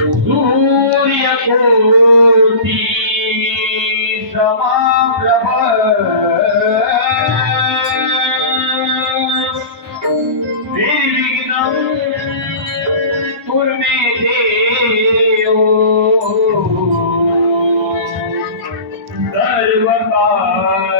सूर्यकोटि समाप्रभ निर्विघ्नं कुर्मे देवो सर्वकार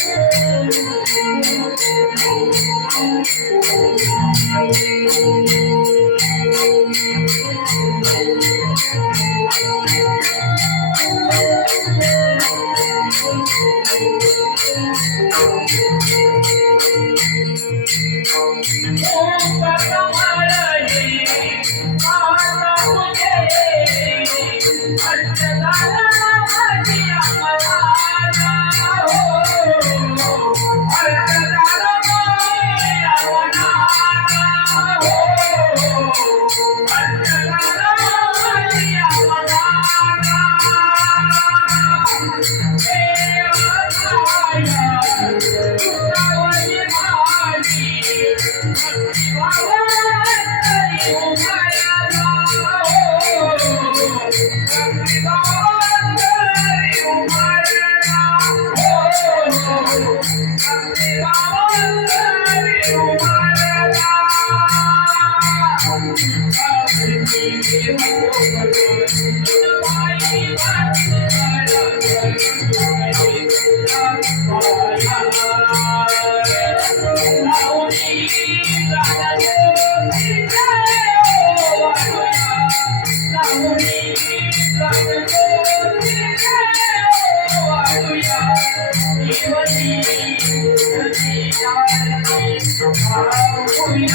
Thank you. 我好困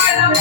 Yeah.